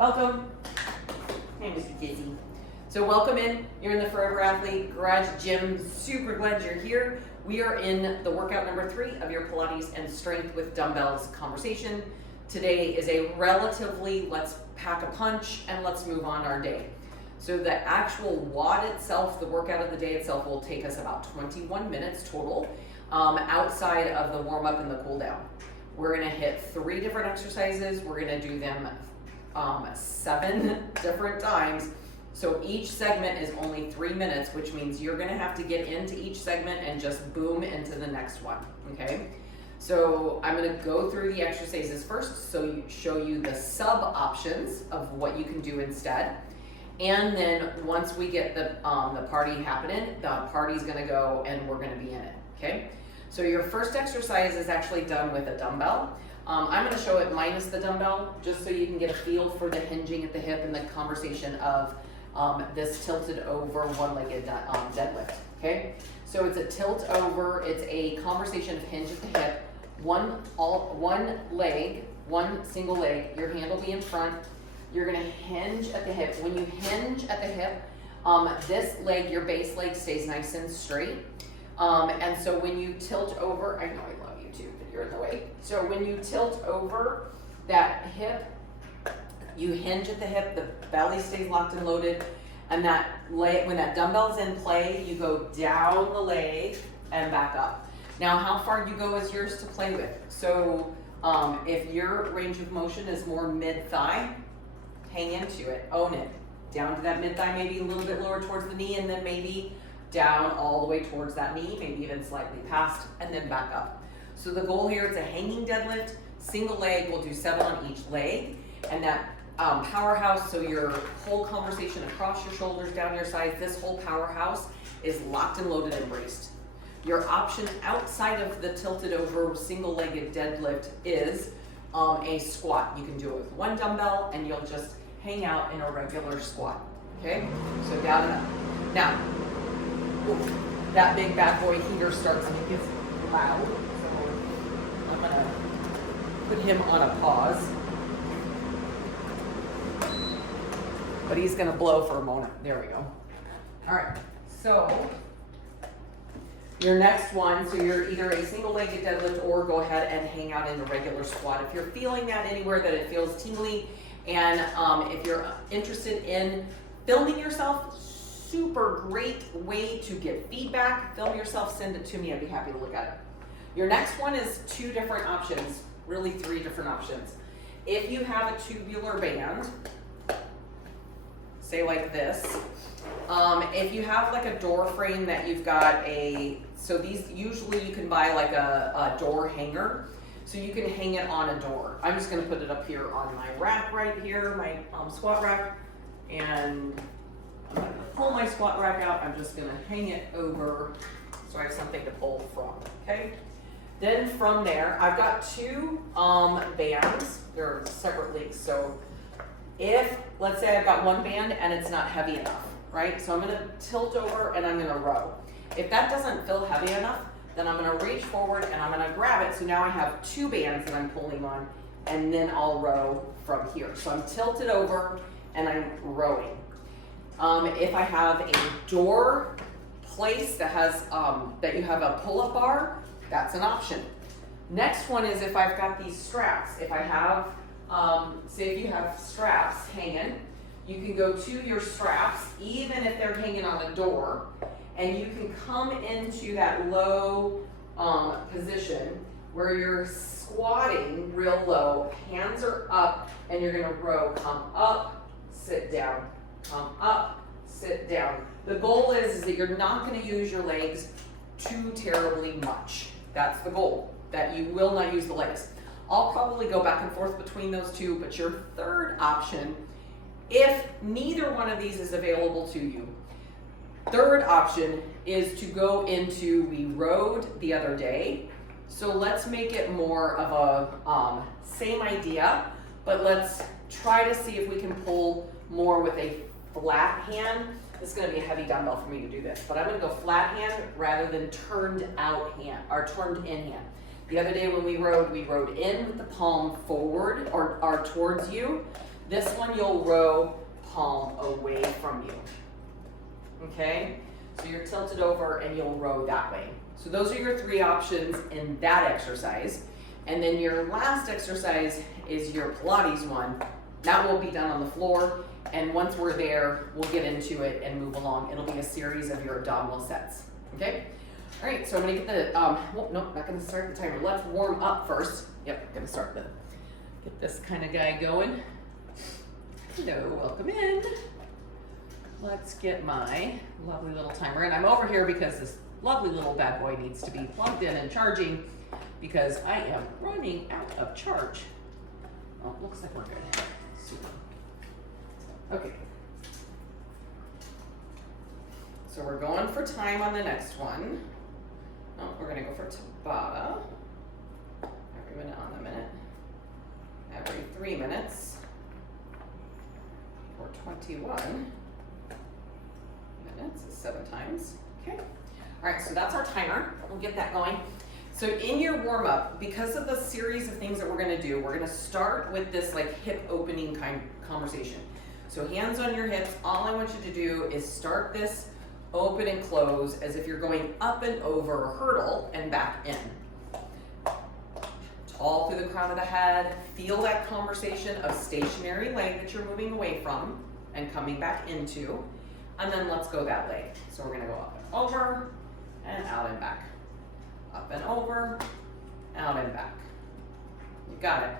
Welcome. Hey, Mr. Dizzy. So welcome in. You're in the Forever Athlete Garage Gym. Super glad you're here. We are in the workout number 3 of your Pilates and Strength with Dumbbells conversation. Today is a relatively let's pack a punch and let's move on our day. So the actual WOD itself, the workout of the day itself, will take us about 21 minutes total outside of the warm up and the cool down. We're gonna hit 3 different exercises. We're gonna do them 7 different times. So each segment is only 3 minutes, which means you're gonna have to get into each segment and just boom into the next one, okay? So I'm gonna go through the exercises first, so show you the sub options of what you can do instead. And then once we get the party happening, the party's gonna go and we're gonna be in it, okay? So your first exercise is actually done with a dumbbell. I'm gonna show it minus the dumbbell, just so you can get a feel for the hinging at the hip and the conversation of this tilted over one-legged deadlift, okay? So it's a tilt over, it's a conversation of hinge at the hip, one single leg, your hand will be in front, you're gonna hinge at the hip. When you hinge at the hip, this leg, your base leg, stays nice and straight. And so when you tilt over, I know I love you too, but you're in the way. So when you tilt over that hip, you hinge at the hip, the belly stays locked and loaded, and that leg, when that dumbbell's in play, you go down the leg and back up. Now, how far you go is yours to play with. So if your range of motion is more mid-thigh, hang into it, own it. Down to that mid-thigh, maybe a little bit lower towards the knee, and then maybe down all the way towards that knee, maybe even slightly past, and then back up. So the goal here is a hanging deadlift, single leg, we'll do 7 on each leg, and that powerhouse, so your whole conversation across your shoulders, down your sides, this whole powerhouse is locked and loaded and braced. Your option outside of the tilted over single-legged deadlift is a squat. You can do it with 1 dumbbell and you'll just hang out in a regular squat, okay? So down and up. Now, that big bad boy heater starts to get loud, so I'm gonna put him on a pause. But he's gonna blow for a moment. There we go. All right, so your next one, so you're either a single-legged deadlift or go ahead and hang out in a regular squat. If you're feeling that anywhere that it feels tingly, and if you're interested in filming yourself, super great way to get feedback. Film yourself, send it to me, I'd be happy to look at it. Your next one is 2 different options, really 3 different options. If you have a tubular band, say like this, if you have like a door frame that you've got so these usually you can buy like a door hanger, so you can hang it on a door. I'm just gonna put it up here on my rack right here, my squat rack, and I'm gonna pull my squat rack out. I'm just gonna hang it over so I have something to pull from, okay? Then from there, I've got 2 bands. They're separate links. So if, let's say I've got 1 band and it's not heavy enough, right? So I'm gonna tilt over and I'm gonna row. If that doesn't feel heavy enough, then I'm gonna reach forward and I'm gonna grab it. So now I have 2 bands that I'm pulling on, and then I'll row from here. So I'm tilted over and I'm rowing. If I have a door place that has that you have a pull-up bar, that's an option. Next one is if I've got these straps. If I have, say if you have straps hanging, you can go to your straps, even if they're hanging on a door, and you can come into that low position where you're squatting real low, hands are up, and you're gonna row, come up, sit down, come up, sit down. The goal is that you're not gonna use your legs too terribly much. That's the goal, that you will not use the legs. I'll probably go back and forth between those 2, but your third option, if neither one of these is available to you, third option is to go into, we rowed the other day, so let's make it more of a same idea, but let's try to see if we can pull more with a flat hand. This is gonna be a heavy dumbbell for me to do this, but I'm gonna go flat hand rather than turned out hand, or turned in hand. The other day when we rode in with the palm forward or towards you. This one you'll row palm away from you. Okay? So you're tilted over and you'll row that way. So those are your 3 options in that exercise. And then your last exercise is your Pilates one. That will be done on the floor. And once we're there, we'll get into it and move along. It'll be a series of your abdominal sets. Okay? All right, so I'm gonna get the, nope, not gonna start the timer. Let's warm up first. Yep, gonna start get this kind of guy going. Hello, welcome in. Let's get my lovely little timer. And I'm over here because this lovely little bad boy needs to be plugged in and charging because I am running out of charge. Oh, looks like we're good. Super. Okay. So we're going for time on the next one. Oh, we're gonna go for Tabata. Every minute on the minute. Every 3 minutes. For 21 minutes is 7 times. Okay. All right, so that's our timer. We'll get that going. So in your warm up, because of the series of things that we're gonna do, we're gonna start with this like hip opening kind of conversation. So hands on your hips, all I want you to do is start this open and close as if you're going up and over a hurdle and back in. Tall through the crown of the head, feel that conversation of stationary leg that you're moving away from and coming back into, and then let's go that leg. So we're gonna go up and over, and out and back. Up and over, out and back. You got it.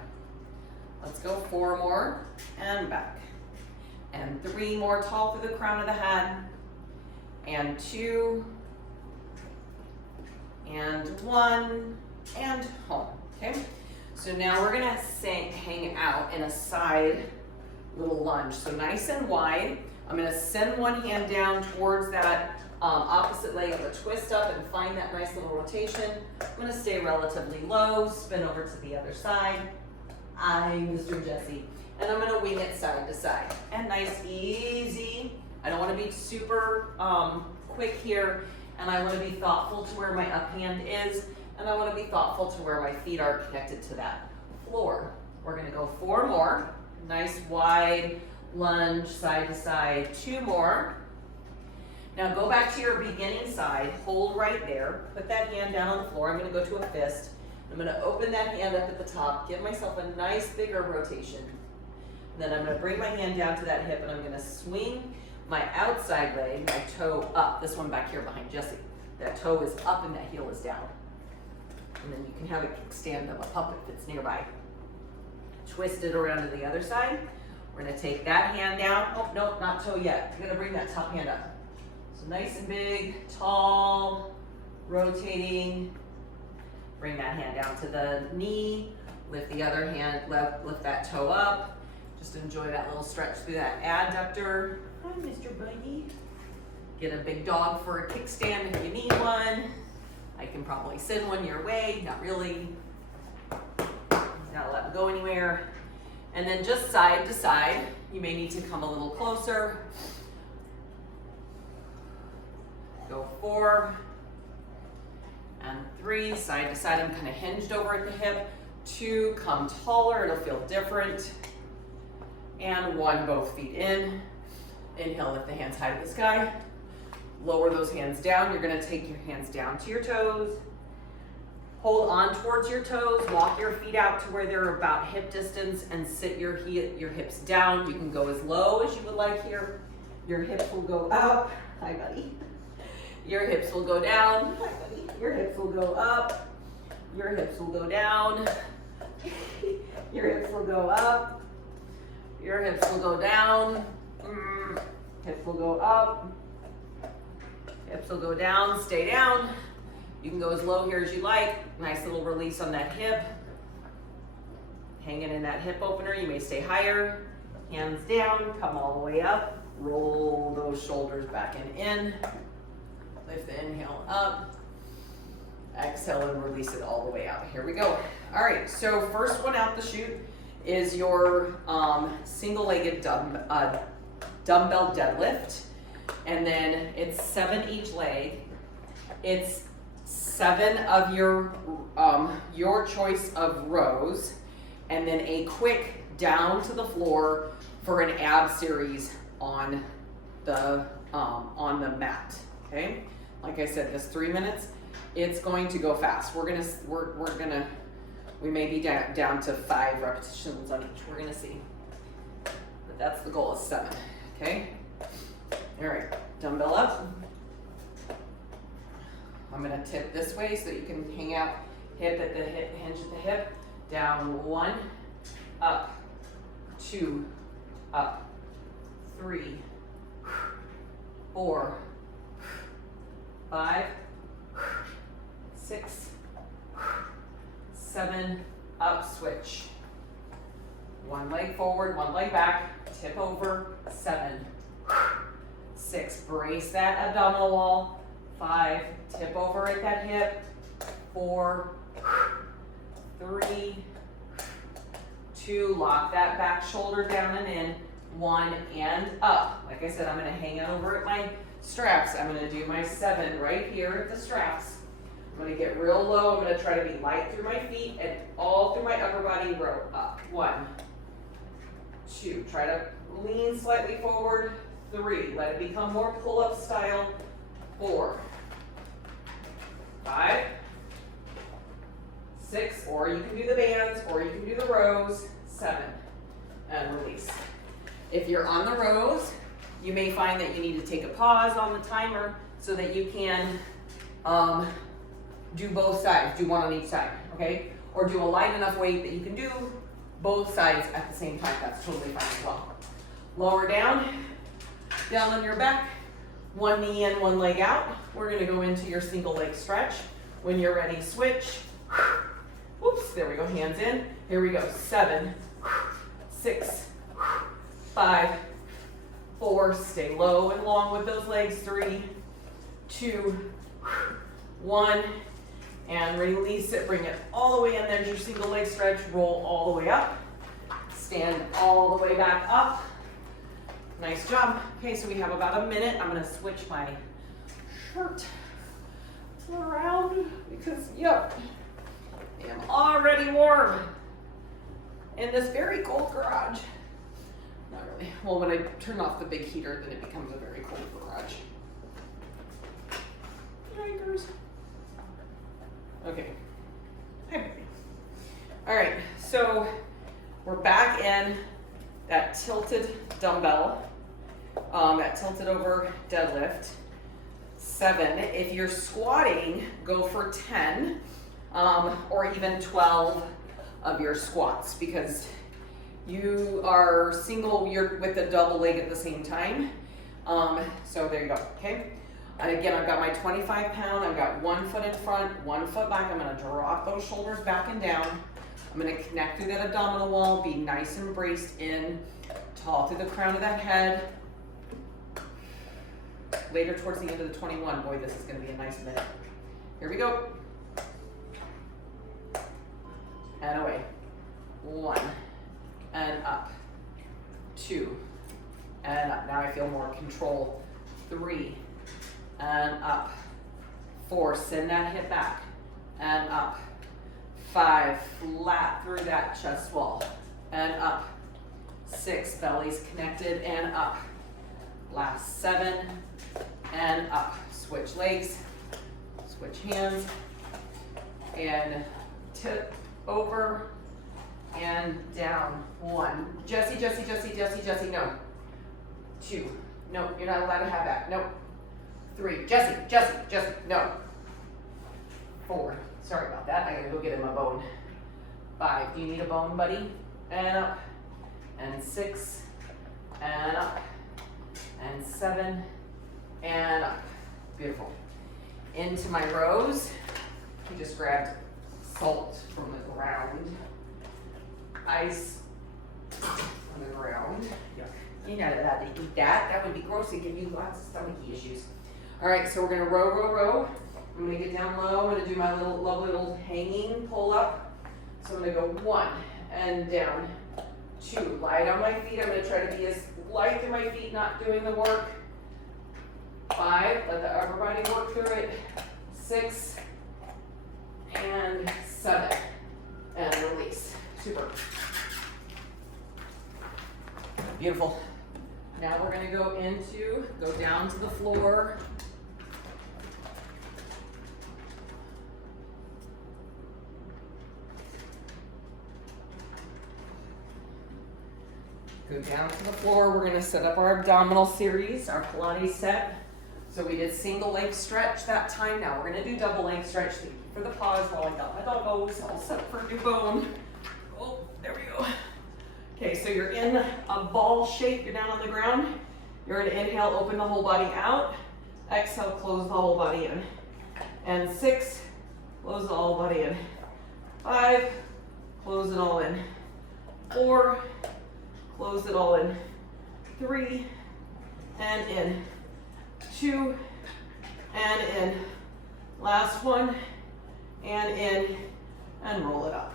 Let's go 4 more, and back. And 3 more, tall through the crown of the head, and 2, and 1, and home, okay? So now we're gonna hang out in a side little lunge. So nice and wide. I'm gonna send one hand down towards that opposite leg. I'm gonna twist up and find that nice little rotation. I'm gonna stay relatively low, spin over to the other side. I'm Mr. Jesse. And I'm gonna wing it side to side. And nice, easy. I don't wanna be super quick here, and I wanna be thoughtful to where my up hand is, and I wanna be thoughtful to where my feet are connected to that floor. We're gonna go 4 more. Nice wide lunge, side to side. 2 more. Now go back to your beginning side, hold right there, put that hand down on the floor. I'm gonna go to a fist. I'm gonna open that hand up at the top, give myself a nice bigger rotation. And then I'm gonna bring my hand down to that hip and I'm gonna swing my outside leg, my toe up. This one back here behind Jesse. That toe is up and that heel is down. And then you can have a kickstand of a puppet that's nearby. Twist it around to the other side. We're gonna take that hand down. Oh, no, not toe yet. You're gonna bring that top hand up. So nice and big, tall, rotating. Bring that hand down to the knee. Lift the other hand, lift that toe up. Just enjoy that little stretch through that adductor. Hi, Mr. Buddy. Get a big dog for a kickstand if you need one. I can probably send one your way, not really. Not let them go anywhere. And then just side to side. You may need to come a little closer. Go 4 and 3, side to side. I'm kind of hinged over at the hip. 2, come taller, it'll feel different. And 1, both feet in. Inhale, lift the hands high to the sky. Lower those hands down. You're gonna take your hands down to your toes. Hold on towards your toes. Walk your feet out to where they're about hip distance and sit your hips down. You can go as low as you would like here. Your hips will go up. Hi, buddy. Your hips will go down. Hi, buddy. Your hips will go up. Your hips will go down. Your hips will go up. Your hips will go down. Hips will go up. Hips will go down. Stay down. You can go as low here as you like. Nice little release on that hip. Hanging in that hip opener. You may stay higher. Hands down. Come all the way up. Roll those shoulders back and in. Lift the inhale up. Exhale and release it all the way out. Here we go. All right, so first one out the chute is your single-legged dumbbell deadlift. And then it's 7 each leg. It's 7 of your choice of rows. And then a quick down to the floor for an ab series on the mat, okay? Like I said, this 3 minutes, it's going to go fast. We may be down to 5 repetitions on each. We're gonna see. But that's the goal, is 7, okay? All right, dumbbell up. I'm gonna tip this way so you can hang out hip at the hip, hinge at the hip. Down 1, up, 2, up, 3, 4, 5, 6, 7, up, switch. One leg forward, one leg back, tip over, 7, 6, brace that abdominal wall, 5, tip over at that hip, 4, 3, 2, lock that back shoulder down and in, 1, and up. Like I said, I'm gonna hang it over at my straps. I'm gonna do my 7 right here at the straps. I'm gonna get real low. I'm gonna try to be light through my feet and all through my upper body, row up. 1, 2, try to lean slightly forward. 3, let it become more pull-up style. 4, 5, 6, or you can do the bands, or you can do the rows. 7, and release. If you're on the rows, you may find that you need to take a pause on the timer so that you can do both sides, do one on each side, okay? Or do a light enough weight that you can do both sides at the same time. That's totally fine as well. Lower down on your back, one knee in, one leg out. We're gonna go into your single leg stretch. When you're ready, switch. Oops, there we go, hands in. Here we go, 7, 6, 5, 4, stay low and long with those legs. 3, 2, 1, and release it. Bring it all the way in. There's your single leg stretch. Roll all the way up. Stand all the way back up. Nice job. Okay, so we have about a minute. I'm gonna switch my shirt around because, yep, I am already warm in this very cold garage. Not really. Well, when I turn off the big heater, then it becomes a very cold garage. Yikers. Okay. Hi, baby. All right, so we're back in that tilted dumbbell, that tilted over deadlift. 7. If you're squatting, go for 10 or even 12 of your squats because you are you're with a double leg at the same time. So there you go, okay? Again, I've got my 25-pound, I've got 1 foot in front, 1 foot back. I'm gonna drop those shoulders back and down. I'm gonna connect through that abdominal wall, be nice and braced in, tall through the crown of that head. Later towards the end of the 21, boy, this is gonna be a nice minute. Here we go. And away. 1, and up. 2, and up. Now I feel more control. 3, and up. 4, send that hip back, and up. 5, flat through that chest wall, and up. 6, belly's connected, and up. Last 7, and up. Switch legs, switch hands, and tip over, and down. 1, Jessie, no. 2, no, you're not allowed to have that, no. 3, Jessie, no. 4, sorry about that, I gotta go get him a bone. 5, do you need a bone, buddy? And up, and 6, and up, and 7, and up. Beautiful. Into my rows. We just grabbed salt from the ground. Ice on the ground. Yuck. You're not allowed to eat that. That would be gross and give you lots of stomachy issues. All right, so we're gonna row. I'm gonna get down low. I'm gonna do my lovely little hanging pull up. So I'm gonna go 1 and down. 2, light on my feet. I'm gonna try to be as light through my feet, not doing the work. 5, let the upper body work through it. 6, and 7, and release. Super. Beautiful. Now we're gonna go down to the floor. Go down to the floor. We're gonna set up our abdominal series, our Pilates set. So we did single leg stretch that time. Now we're gonna do double leg stretch. Thank you for the pause while I got my doggos all set for a new bone. Oh, there we go. Okay, so you're in a ball shape. You're down on the ground. You're gonna inhale, open the whole body out. Exhale, close the whole body in. And 6, close the whole body in. 5, close it all in. 4, close it all in. 3, and in. 2, and in. Last one, and in, and roll it up.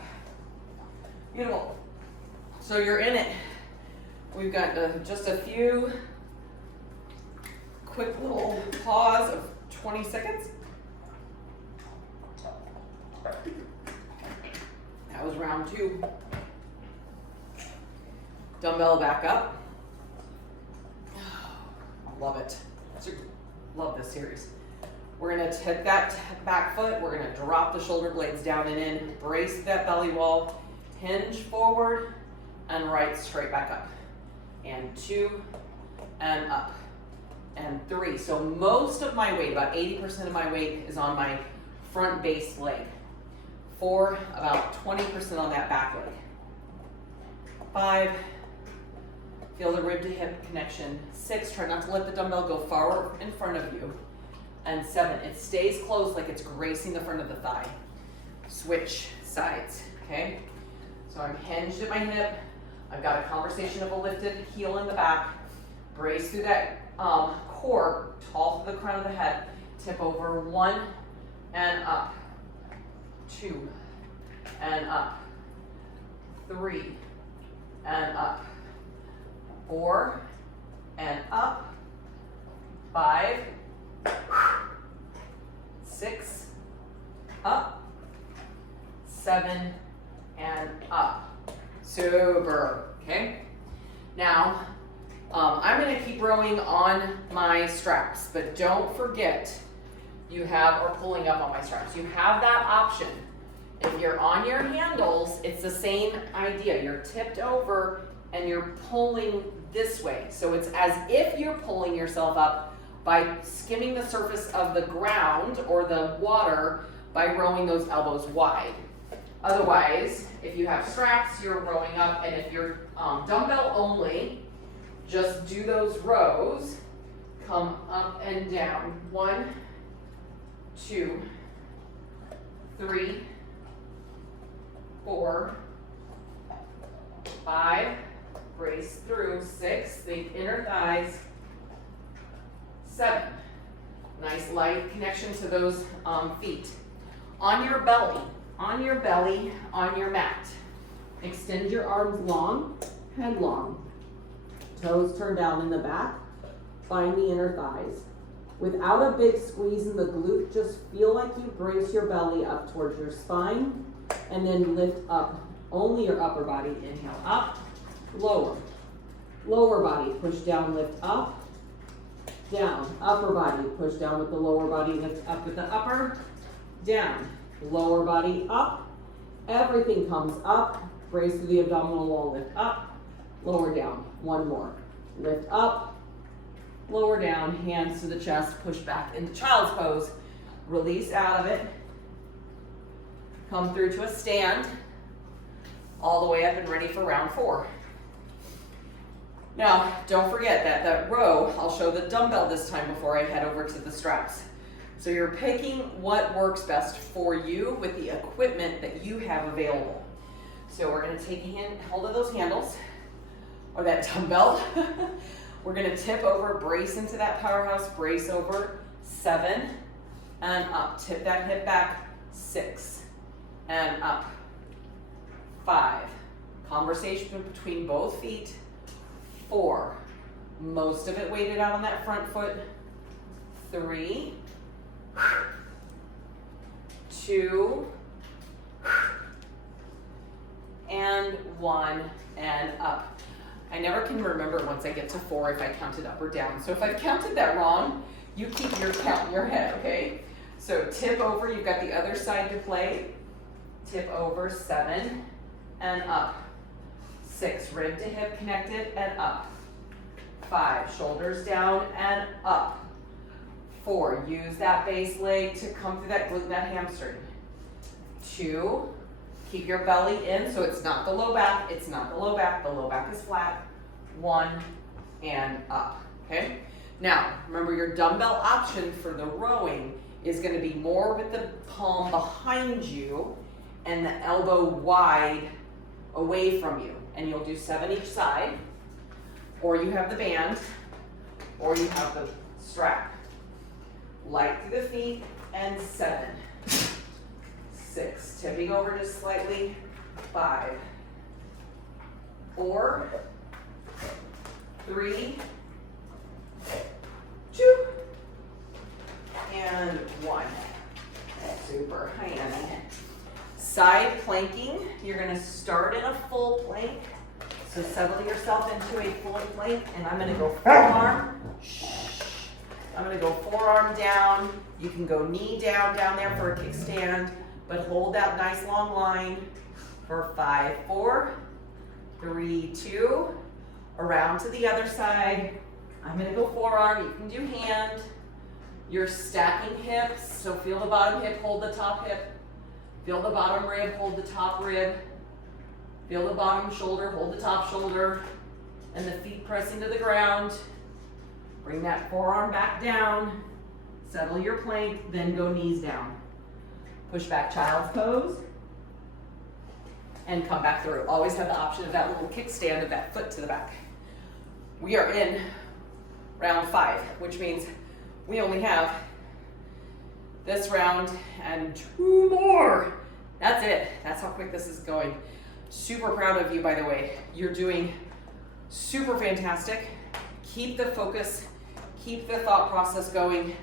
Beautiful. So you're in it. We've got just a few quick little pause of 20 seconds. That was round 2. Dumbbell back up. Love it. Love this series. We're gonna take that back foot. We're gonna drop the shoulder blades down and in. Brace that belly wall. Hinge forward and right straight back up. And 2 and up. And 3. So most of my weight, about 80% of my weight, is on my front base leg. 4, about 20% on that back leg. 5, feel the rib to hip connection. 6, try not to let the dumbbell go far in front of you. And 7, it stays closed like it's gracing the front of the thigh. Switch sides, okay? So I'm hinged at my hip. I've got a conversation of a lifted heel in the back. Brace through that core, tall through the crown of the head. Tip over 1 and up. 2 and up. 3 and up. 4 and up. 5, 6, up. 7 and up. Super, okay? Now, I'm gonna keep rowing on my straps, but don't forget you have, or pulling up on my straps, you have that option. If you're on your handles, it's the same idea. You're tipped over and you're pulling this way. So it's as if you're pulling yourself up by skimming the surface of the ground or the water by rowing those elbows wide. Otherwise, if you have straps, you're rowing up, and if you're dumbbell only, just do those rows, come up and down. 1, 2, 3, 4, 5, brace through. 6, think inner thighs. 7, nice light connection to those feet. On your belly, on your mat. Extend your arms long, head long. Toes turn down in the back. Find the inner thighs. Without a big squeeze in the glute, just feel like you brace your belly up towards your spine and then lift up. Only your upper body. Inhale up, lower. Lower body, push down, lift up, down. Upper body, push down with the lower body, lift up with the upper, down. Lower body up. Everything comes up. Brace through the abdominal wall, lift up, lower down. 1 more. Lift up, lower down, hands to the chest, push back into child's pose. Release out of it. Come through to a stand. All the way up and ready for round 4. Now, don't forget that row, I'll show the dumbbell this time before I head over to the straps. So you're picking what works best for you with the equipment that you have available. So we're gonna take hold of those handles, or that dumbbell. We're gonna tip over, brace into that powerhouse, brace over. 7 and up. Tip that hip back. 6 and up. 5. Conversation between both feet. 4. Most of it weighted out on that front foot. 3. 2. And 1 and up. I never can remember once I get to 4 if I counted up or down. So if I've counted that wrong, you keep your count in your head, okay? So tip over, you've got the other side to play. Tip over, 7 and up. 6, rib to hip connected and up. 5, shoulders down and up. 4, use that base leg to come through that glute, that hamstring. 2, keep your belly in, so it's not the low back, it's not the low back is flat. 1 and up, okay? Now, remember your dumbbell option for the rowing is gonna be more with the palm behind you and the elbow wide away from you. And you'll do 7 each side, or you have the band, or you have the strap. Light through the feet, and 7. 6, tipping over just slightly. 5, 4, 3, 2, and 1. Super, hi Annie. Side planking, you're gonna start in a full plank. So settle yourself into a full plank, and I'm gonna go forearm. I'm gonna go forearm down. You can go knee down there for a kickstand, but hold that nice long line for 5, 4, 3, 2, around to the other side. I'm gonna go forearm, you can do hand. You're stacking hips, so feel the bottom hip, hold the top hip. Feel the bottom rib, hold the top rib. Feel the bottom shoulder, hold the top shoulder. And the feet press into the ground. Bring that forearm back down. Settle your plank, then go knees down. Push back child's pose. And come back through. Always have the option of that little kickstand of that foot to the back. We are in round 5, which means we only have this round and 2 more. That's it. That's how quick this is going. Super proud of you, by the way. You're doing super fantastic. Keep the focus, keep the thought process going.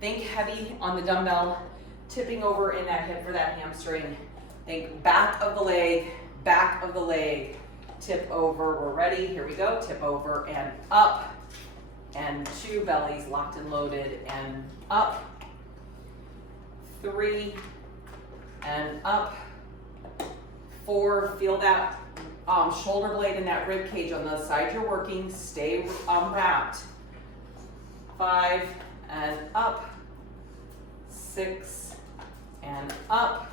Think heavy on the dumbbell, tipping over in that hip for that hamstring. Think back of the leg, tip over. We're ready. Here we go. Tip over and up. And 2 bellies locked and loaded and up. 3 and up. 4, feel that shoulder blade and that rib cage on the side you're working. Stay wrapped. 5 and up. 6 and up.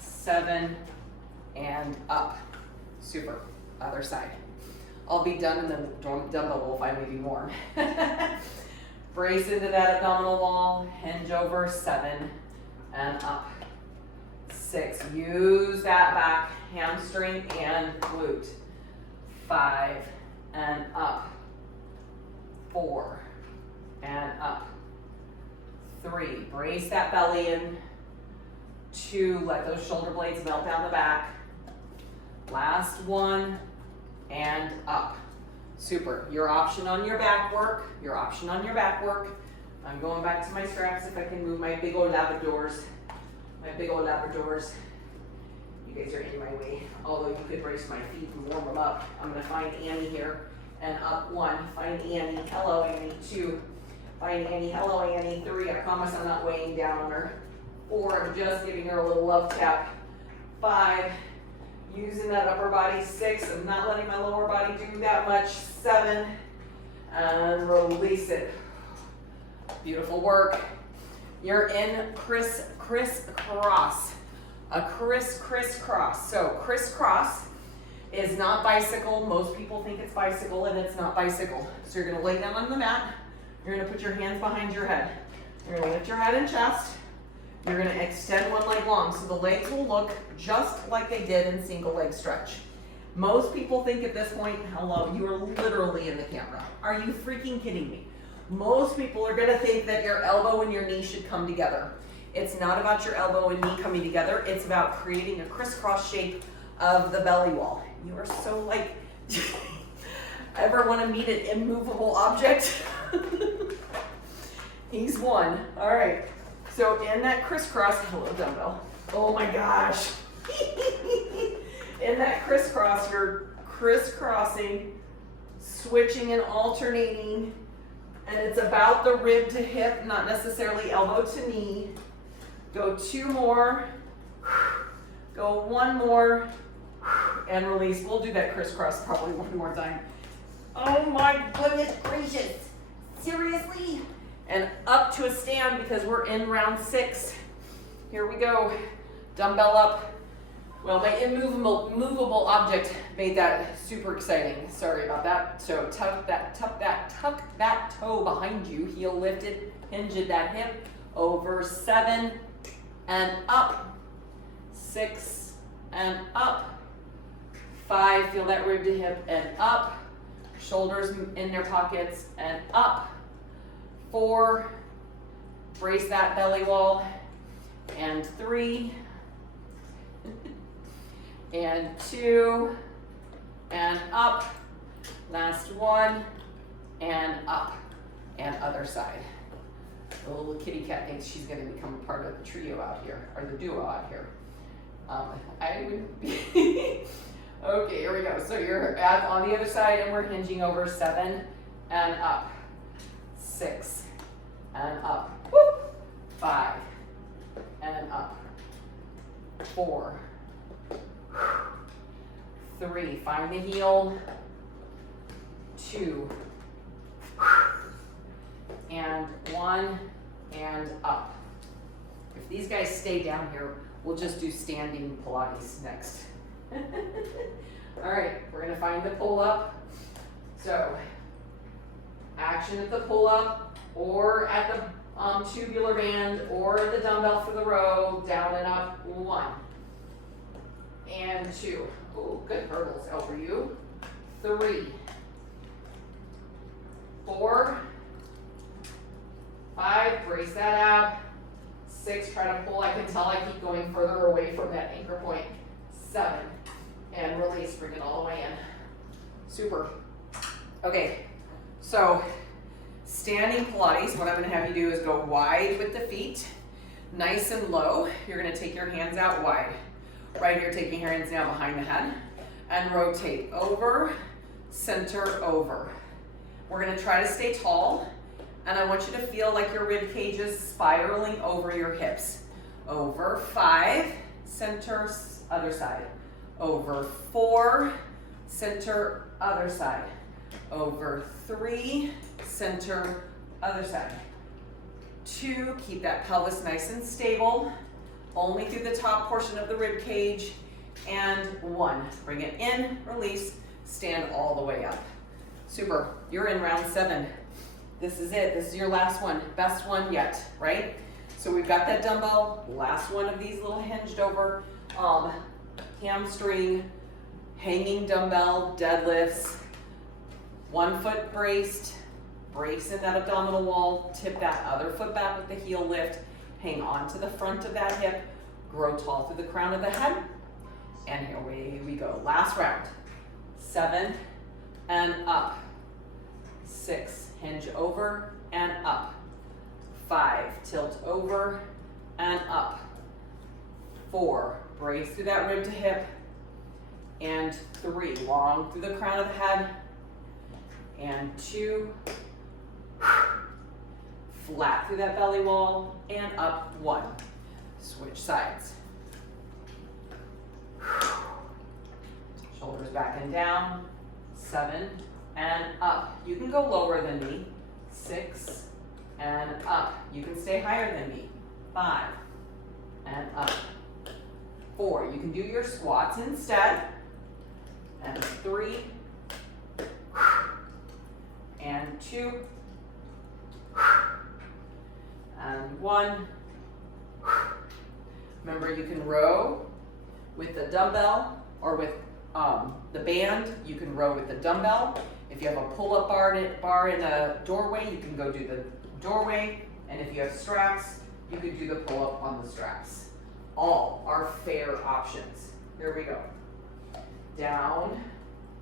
7 and up. Super. Other side. I'll be done and then the dumbbell will finally be warm. Brace into that abdominal wall, hinge over. 7 and up. 6, use that back hamstring and glute. 5 and up. 4 and up. 3, brace that belly in. 2, let those shoulder blades melt down the back. Last 1 and up. Super. Your option on your back work. I'm going back to my straps if I can move my big old Labradors. You guys are in my way. Although you could brace my feet and warm them up. I'm going to find Annie here. And up. 1. Find Annie. Hello, Annie. 2. Find Annie. Hello, Annie. 3. I promise I'm not weighing down on her. 4. I'm just giving her a little love tap. 5. Using that upper body. 6, I'm not letting my lower body do that much. 7, and release it. Beautiful work. You're in crisscross. A crisscross. So crisscross is not bicycle. Most people think it's bicycle, and it's not bicycle. So you're gonna lay down on the mat. You're gonna put your hands behind your head. You're gonna lift your head and chest. You're gonna extend one leg long, so the legs will look just like they did in single leg stretch. Most people think at this point, hello, you are literally in the camera. Are you freaking kidding me? Most people are gonna think that your elbow and your knee should come together. It's not about your elbow and knee coming together. It's about creating a crisscross shape of the belly wall. You are so like, ever wanna meet an immovable object? He's one, all right. So in that crisscross, hello dumbbell. Oh my gosh. In that crisscross, you're crisscrossing, switching and alternating, and it's about the rib to hip, not necessarily elbow to knee. Go 2 more, go 1 more, and release. We'll do that crisscross probably 1 more time. Oh my goodness gracious, seriously? And up to a stand because we're in round 6. Here we go, dumbbell up. Well, my immovable object made that super exciting. Sorry about that. So tuck that toe behind you, heel lifted, hinge at that hip, over 7 and up, 6 and up, 5, feel that rib to hip and up, shoulders in their pockets and up, 4, brace that belly wall, and 3, and 2, and up, last 1, and up, and other side. The little kitty cat thinks she's going to become a part of the trio out here, or the duo out here. I would be. Okay, here we go. So you're on the other side, and we're hinging over 7 and up, 6 and up, whoop, 5 and up, 4, 3, find the heel, 2, and 1, and up. If these guys stay down here, we'll just do standing Pilates next. All right, we're gonna find the pull up. So, action at the pull up, or at the tubular band, or at the dumbbell for the row, down and up, 1, and 2. Oh, good hurdles over you. 3, 4, 5, brace that ab. 6, try to pull. I can tell I keep going further away from that anchor point. 7, and release, bring it all the way in. Super. Okay, so standing Pilates, what I'm gonna have you do is go wide with the feet, nice and low. You're gonna take your hands out wide. Right here, taking your hands down behind the head, and rotate over, center over. We're gonna try to stay tall, and I want you to feel like your rib cage is spiraling over your hips. Over 5, center, other side. Over 4, center, other side. Over 3, center, other side. 2, keep that pelvis nice and stable, only through the top portion of the rib cage. And 1, bring it in, release, stand all the way up. Super, you're in round 7. This is it, this is your last one, best one yet, right? So we've got that dumbbell, last one of these little hinged over hamstring, hanging dumbbell, deadlifts, 1 foot braced, brace in that abdominal wall, tip that other foot back with the heel lift, hang on to the front of that hip, grow tall through the crown of the head, and here we go. Last round, 7 and up, 6, hinge over and up, 5, tilt over and up, 4, brace through that rib to hip, and 3, long through the crown of the head, and 2, flat through that belly wall, and up, 1. Switch sides. Shoulders back and down, 7 and up. You can go lower than me, 6 and up. You can stay higher than me, 5 and up. 4, you can do your squats instead, and 3 and 2 and 1. Remember, you can row with the dumbbell or with the band. You can row with the dumbbell. If you have a pull-up bar in a doorway, you can go do the doorway. And if you have straps, you could do the pull-up on the straps. All are fair options. Here we go. Down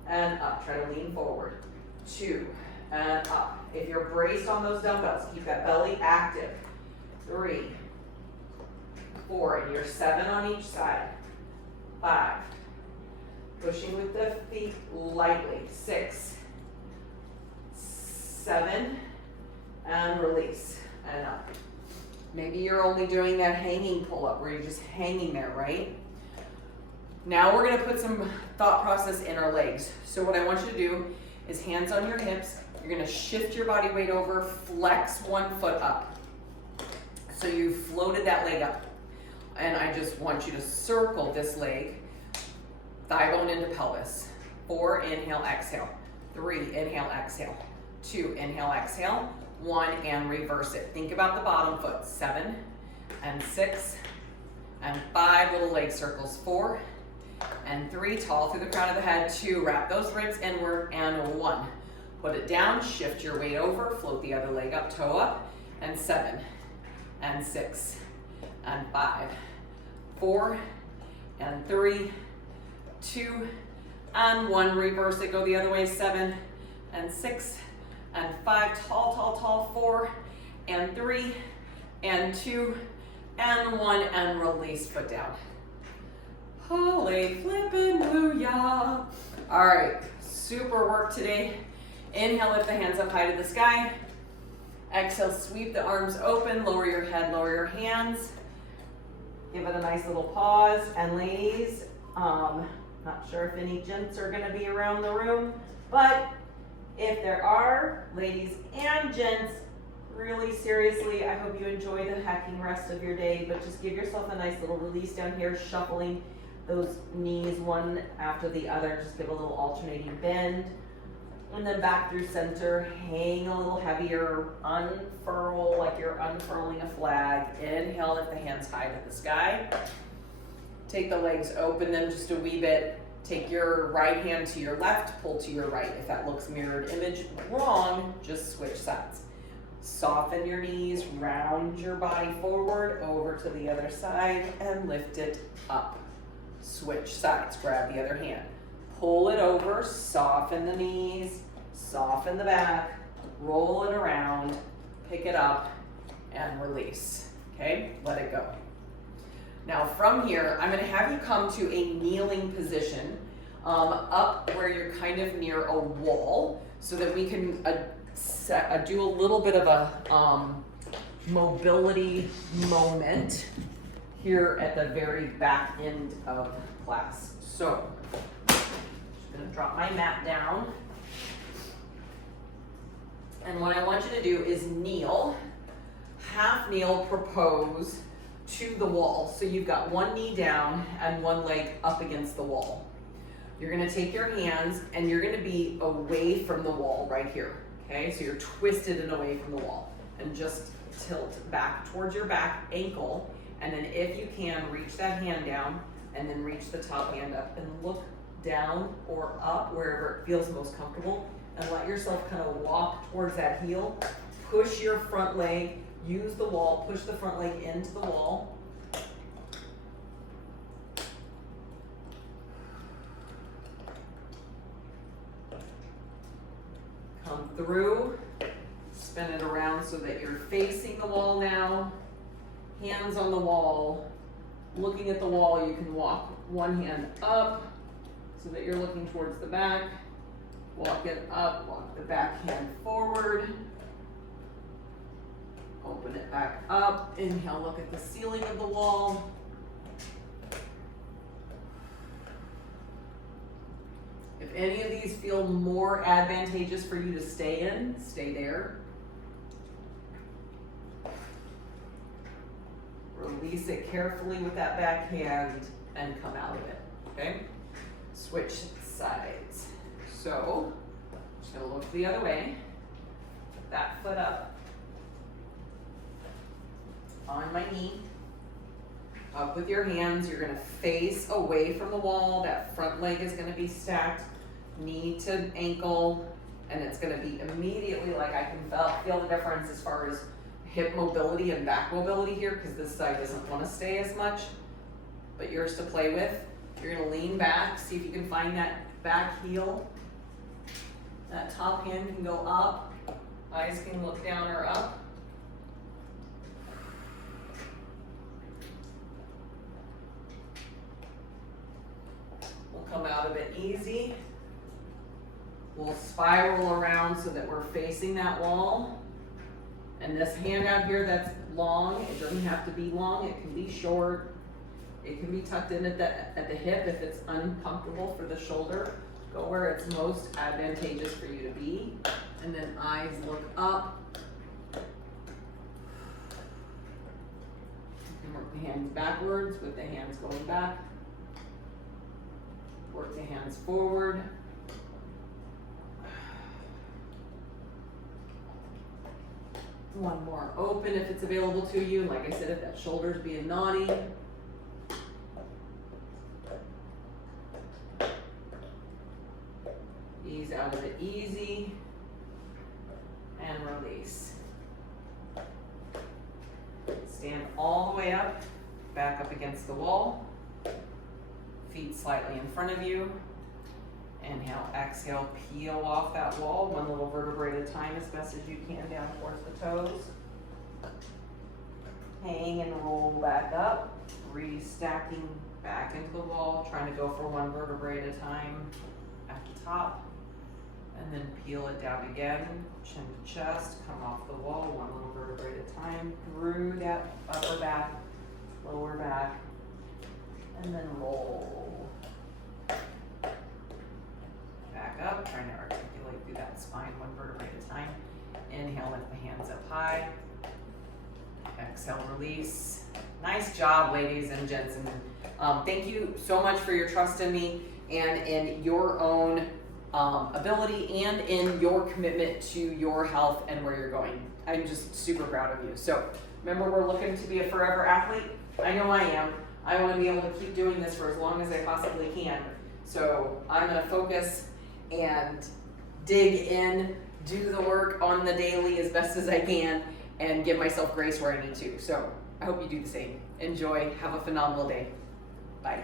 and up. Try to lean forward. 2 and up. If you're braced on those dumbbells, keep that belly active. 3, 4, and you're 7 on each side. 5, Pushing with the feet lightly. 6, 7, and release, and up. Maybe you're only doing that hanging pull-up where you're just hanging there, right? Now we're gonna put some thought process in our legs. So what I want you to do is hands on your hips. You're gonna shift your body weight over, flex one foot up. So you floated that leg up. And I just want you to circle this leg, thigh bone into pelvis. 4, inhale, exhale. 3, inhale, exhale. 2, inhale, exhale. 1, and reverse it. Think about the bottom foot. 7, and 6, and 5, little leg circles. 4, and 3, tall through the crown of the head. 2, wrap those ribs inward, and 1. Put it down, shift your weight over, float the other leg up, toe up, and 7, and 6, and 5, 4, and 3, 2, and 1. Reverse it, go the other way. 7, and 6, and 5, tall, tall, tall. 4, and 3, and 2, and 1, and release, foot down. Holy flippin' hallelujah. All right, super work today. Inhale, lift the hands up high to the sky. Exhale, sweep the arms open, lower your head, lower your hands. Give it a nice little pause. And ladies, not sure if any gents are gonna be around the room, but if there are, ladies and gents, really seriously, I hope you enjoy the hacking rest of your day, but just give yourself a nice little release down here, shuffling those knees one after the other. Just give a little alternating bend. And then back through center, hang a little heavier, unfurl like you're unfurling a flag. Inhale, lift the hands high to the sky. Take the legs, open them just a wee bit. Take your right hand to your left, pull to your right. If that looks mirrored image wrong, just switch sides. Soften your knees, round your body forward, over to the other side, and lift it up. Switch sides, grab the other hand. Pull it over, soften the knees, soften the back, roll it around, pick it up, and release. Okay, let it go. Now from here, I'm gonna have you come to a kneeling position, up where you're kind of near a wall, so that we can do a little bit of a mobility moment here at the very back end of class. So, gonna drop my mat down. And what I want you to do is kneel, half kneel, propose to the wall. So you've got one knee down and one leg up against the wall. You're gonna take your hands and you're gonna be away from the wall right here. Okay, so you're twisted and away from the wall. And just tilt back towards your back ankle. And then if you can, reach that hand down and then reach the top hand up and look down or up wherever it feels most comfortable, and let yourself kind of walk towards that heel. Push your front leg, use the wall, push the front leg into the wall. Come through, spin it around so that you're facing the wall now. Hands on the wall, looking at the wall. You can walk one hand up so that you're looking towards the back. Walk it up, walk the back hand forward. Open it back up. Inhale, look at the ceiling of the wall. If any of these feel more advantageous for you to stay in, stay there. Release it carefully with that back hand and come out of it, okay? Switch sides. So, I'm just gonna look the other way. That foot up. On my knee. Up with your hands. You're gonna face away from the wall. That front leg is gonna be stacked, knee to ankle, and it's gonna be immediately like I can feel the difference as far as hip mobility and back mobility here, because this side doesn't want to stay as much, but yours to play with. You're gonna lean back, see if you can find that back heel. That top hand can go up, eyes can look down or up. We'll come out of it easy. We'll spiral around so that we're facing that wall. And this hand out here that's long, it doesn't have to be long, it can be short. It can be tucked in at the hip if it's uncomfortable for the shoulder. Go where it's most advantageous for you to be. And then eyes look up. You can work the hands backwards with the hands going back. Work the hands forward. One more open if it's available to you. And like I said, if that shoulder's being naughty. Ease out of it easy. And release. Stand all the way up, back up against the wall. Feet slightly in front of you. Inhale, exhale, peel off that wall, one little vertebrae at a time as best as you can down towards the toes. Hang and roll back up, restacking back into the wall, trying to go for one vertebrae at a time at the top. And then peel it down again, chin to chest, come off the wall, one little vertebrae at a time, through that upper back, lower back, and then roll. Back up, trying to articulate through that spine, one vertebrae at a time. Inhale, lift the hands up high. Exhale, release. Nice job, ladies and gents. And thank you so much for your trust in me and in your own ability and in your commitment to your health and where you're going. I'm just super proud of you. So remember, we're looking to be a forever athlete. I know I am. I want to be able to keep doing this for as long as I possibly can. So I'm going to focus and dig in, do the work on the daily as best as I can, and give myself grace where I need to. So I hope you do the same. Enjoy. Have a phenomenal day. Bye.